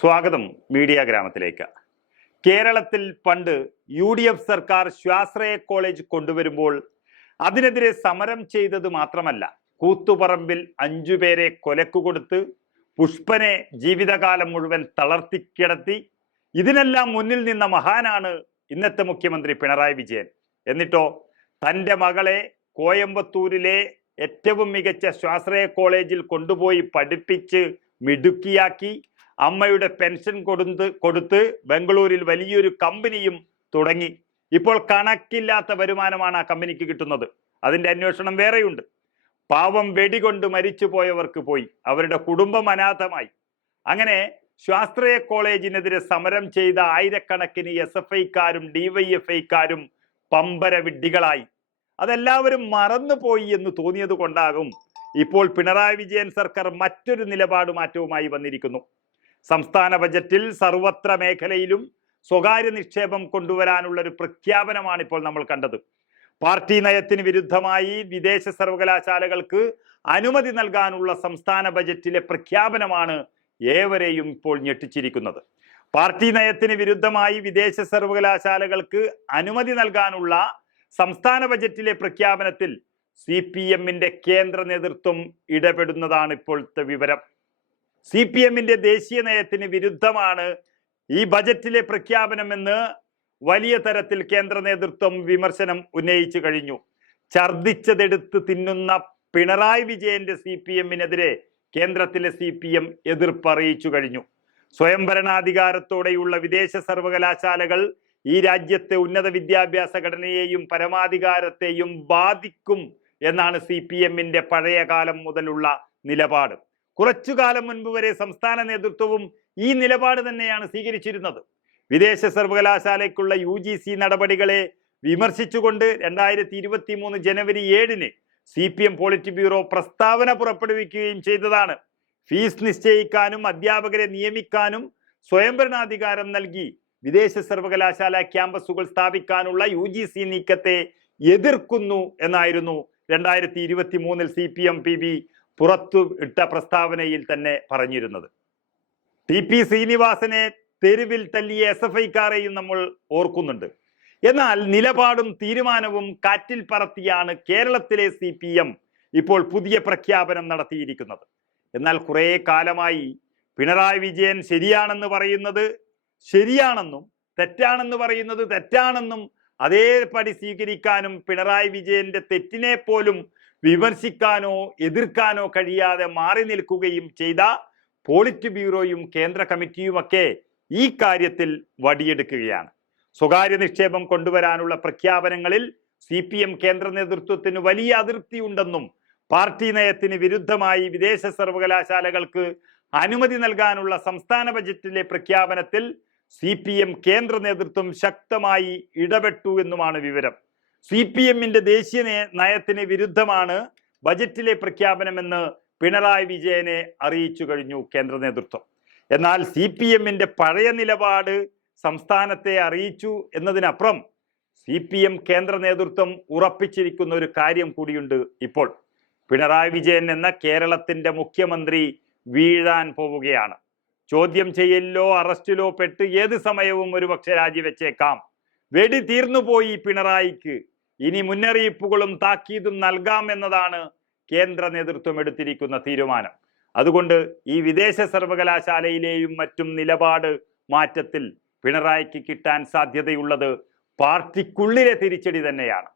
സ്വാഗതം മീഡിയ ഗ്രാമത്തിലേക്ക്. കേരളത്തിൽ പണ്ട് യു ഡി എഫ് സർക്കാർ സ്വാശ്രയ കോളേജ് കൊണ്ടുവരുമ്പോൾ അതിനെതിരെ സമരം ചെയ്തത് മാത്രമല്ല കൂത്തുപറമ്പിൽ അഞ്ചുപേരെ കൊലക്കു കൊടുത്ത് പുഷ്പനെ ജീവിതകാലം മുഴുവൻ തളർത്തിക്കിടത്തി ഇതിനെല്ലാം മുന്നിൽ നിന്ന മഹാനാണ് ഇന്നത്തെ മുഖ്യമന്ത്രി പിണറായി വിജയൻ. എന്നിട്ടോ തന്റെ മകളെ കോയമ്പത്തൂരിലെ ഏറ്റവും മികച്ച സ്വാശ്രയ കോളേജിൽ കൊണ്ടുപോയി പഠിപ്പിച്ച് മിടുക്കിയാക്കി അമ്മയുടെ പെൻഷൻ കൊടുത്ത് കൊടുത്ത് ബംഗളൂരിൽ വലിയൊരു കമ്പനിയും തുടങ്ങി. ഇപ്പോൾ കണക്കില്ലാത്ത വരുമാനമാണ് ആ കമ്പനിക്ക് കിട്ടുന്നത്. അതിന്റെ അന്വേഷണം വേറെയുണ്ട്. പാവം വെടികൊണ്ട് മരിച്ചു പോയവർക്ക് പോയി. അവരുടെ കുടുംബം അനാഥമായി. അങ്ങനെ ശാസ്ത്രീയ കോളേജിനെതിരെ സമരം ചെയ്ത ആയിരക്കണക്കിന് എസ് എഫ് ഐക്കാരും ഡിവൈഎഫ്ഐക്കാരും പമ്പര വിഡ്ഢികളായി. അതെല്ലാവരും മറന്നുപോയി എന്ന് തോന്നിയത് കൊണ്ടാകും ഇപ്പോൾ പിണറായി വിജയൻ സർക്കാർ മറ്റൊരു നിലപാട് മാറ്റവുമായി വന്നിരിക്കുന്നു. സംസ്ഥാന ബജറ്റിൽ സർവത്ര മേഖലയിലും സ്വകാര്യ നിക്ഷേപം കൊണ്ടുവരാനുള്ള ഒരു പ്രഖ്യാപനമാണ് ഇപ്പോൾ നമ്മൾ കണ്ടത്. പാർട്ടി നയത്തിന് വിരുദ്ധമായി വിദേശ സർവകലാശാലകൾക്ക് അനുമതി നൽകാനുള്ള സംസ്ഥാന ബജറ്റിലെ പ്രഖ്യാപനമാണ് ഏവരെയും ഇപ്പോൾ ഞെട്ടിച്ചിരിക്കുന്നത്. പാർട്ടി നയത്തിന് വിരുദ്ധമായി വിദേശ സർവകലാശാലകൾക്ക് അനുമതി നൽകാനുള്ള സംസ്ഥാന ബജറ്റിലെ പ്രഖ്യാപനത്തിൽ സി പി എമ്മിന്റെ കേന്ദ്ര നേതൃത്വം ഇടപെടുന്നതാണ് ഇപ്പോഴത്തെ വിവരം. സി പി എമ്മിന്റെ ദേശീയ നയത്തിന് വിരുദ്ധമാണ് ഈ ബജറ്റിലെ പ്രഖ്യാപനമെന്ന് വലിയ തരത്തിൽ കേന്ദ്ര നേതൃത്വം വിമർശനം ഉന്നയിച്ചു കഴിഞ്ഞു. ഛർദിച്ചതെടുത്ത് തിന്നുന്ന പിണറായി വിജയന്റെ സി പി എമ്മിനെതിരെ കേന്ദ്രത്തിലെ സി പി എം എതിർപ്പ് അറിയിച്ചു കഴിഞ്ഞു. സ്വയംഭരണാധികാരത്തോടെയുള്ള വിദേശ സർവകലാശാലകൾ ഈ രാജ്യത്തെ ഉന്നത വിദ്യാഭ്യാസ ഘടനയെയും പരമാധികാരത്തെയും ബാധിക്കും എന്നാണ് സി പി എമ്മിന്റെ പഴയകാലം മുതലുള്ള നിലപാട്. കുറച്ചു കാലം മുൻപ് വരെ സംസ്ഥാന നേതൃത്വവും ഈ നിലപാട് തന്നെയാണ് സ്വീകരിച്ചിരുന്നത്. വിദേശ സർവകലാശാലയ്ക്കുള്ള യു ജി സി നടപടികളെ വിമർശിച്ചുകൊണ്ട് രണ്ടായിരത്തി ഇരുപത്തി മൂന്ന് ജനുവരി ഏഴിന് C P M polit bureau പ്രസ്താവന പുറപ്പെടുവിക്കുകയും ചെയ്തതാണ്. ഫീസ് നിശ്ചയിക്കാനും അധ്യാപകരെ നിയമിക്കാനും സ്വയംഭരണാധികാരം നൽകി വിദേശ സർവകലാശാല ക്യാമ്പസുകൾ സ്ഥാപിക്കാനുള്ള യു ജി സി നീക്കത്തെ എതിർക്കുന്നു എന്നായിരുന്നു രണ്ടായിരത്തി ഇരുപത്തി മൂന്നിൽ C P M P B പുറത്തു ഇട്ട പ്രസ്താവനയിൽ തന്നെ പറഞ്ഞിരുന്നത്. ടി പി ശ്രീനിവാസനെ തെരുവിൽ തല്ലിയ എസ് എഫ് ഐക്കാരെയും നമ്മൾ ഓർക്കുന്നുണ്ട്. എന്നാൽ നിലപാടും തീരുമാനവും കാറ്റിൽ പറത്തിയാണ് കേരളത്തിലെ സി പി എം ഇപ്പോൾ പുതിയ പ്രഖ്യാപനം നടത്തിയിരിക്കുന്നത്. എന്നാൽ കുറേ കാലമായി പിണറായി വിജയൻ ശരിയാണെന്ന് പറയുന്നത് ശരിയാണെന്നും തെറ്റാണെന്ന് പറയുന്നത് തെറ്റാണെന്നും അതേപടി സ്വീകരിക്കാനും പിണറായി വിജയന്റെ തെറ്റിനെ പോലും വിമർശിക്കാനോ എതിർക്കാനോ കഴിയാതെ മാറി നിൽക്കുകയും ചെയ്ത പോളിറ്റ് ബ്യൂറോയും കേന്ദ്ര കമ്മിറ്റിയുമൊക്കെ ഈ കാര്യത്തിൽ വടിയെടുക്കുകയാണ്. സ്വകാര്യ നിക്ഷേപം കൊണ്ടുവരാനുള്ള പ്രഖ്യാപനങ്ങളിൽ സി പി എം കേന്ദ്ര നേതൃത്വത്തിന് വലിയ അതൃപ്തിയുണ്ടെന്നും പാർട്ടി നയത്തിന് വിരുദ്ധമായി വിദേശ സർവകലാശാലകൾക്ക് അനുമതി നൽകാനുള്ള സംസ്ഥാന ബജറ്റിലെ പ്രഖ്യാപനത്തിൽ സി കേന്ദ്ര നേതൃത്വം ശക്തമായി ഇടപെട്ടു എന്നുമാണ് വിവരം. സി പി എമ്മിന്റെ ദേശീയ നയ- നയത്തിന് വിരുദ്ധമാണ് ബജറ്റിലെ പ്രഖ്യാപനമെന്ന് പിണറായി വിജയനെ അറിയിച്ചു കഴിഞ്ഞു കേന്ദ്ര നേതൃത്വം. എന്നാൽ സി പി എമ്മിന്റെ പഴയ നിലപാട് സംസ്ഥാനത്തെ അറിയിച്ചു എന്നതിനപ്പുറം സി പി എം കേന്ദ്ര നേതൃത്വം ഉറപ്പിച്ചിരിക്കുന്ന ഒരു കാര്യം കൂടിയുണ്ട് ഇപ്പോൾ. പിണറായി വിജയൻ എന്ന കേരളത്തിന്റെ മുഖ്യമന്ത്രി വീഴാൻ പോവുകയാണ്. ചോദ്യം ചെയ്യലിലോ അറസ്റ്റിലോ പെട്ട് ഏത് സമയവും ഒരുപക്ഷെ രാജിവെച്ചേക്കാം. വെടി തീർന്നുപോയി പിണറായിക്ക്. ഇനി മുന്നറിയിപ്പുകളും താക്കീതും നൽകാം എന്നതാണ് കേന്ദ്ര നേതൃത്വം എടുത്തിരിക്കുന്ന തീരുമാനം. അതുകൊണ്ട് ഈ വിദേശ സർവകലാശാലയിലെയും മറ്റും നിലപാട് മാറ്റത്തിൽ പിണറായിക്ക് കിട്ടാൻ സാധ്യതയുള്ളത് പാർട്ടിക്കുള്ളിലെ തിരിച്ചടി തന്നെയാണ്.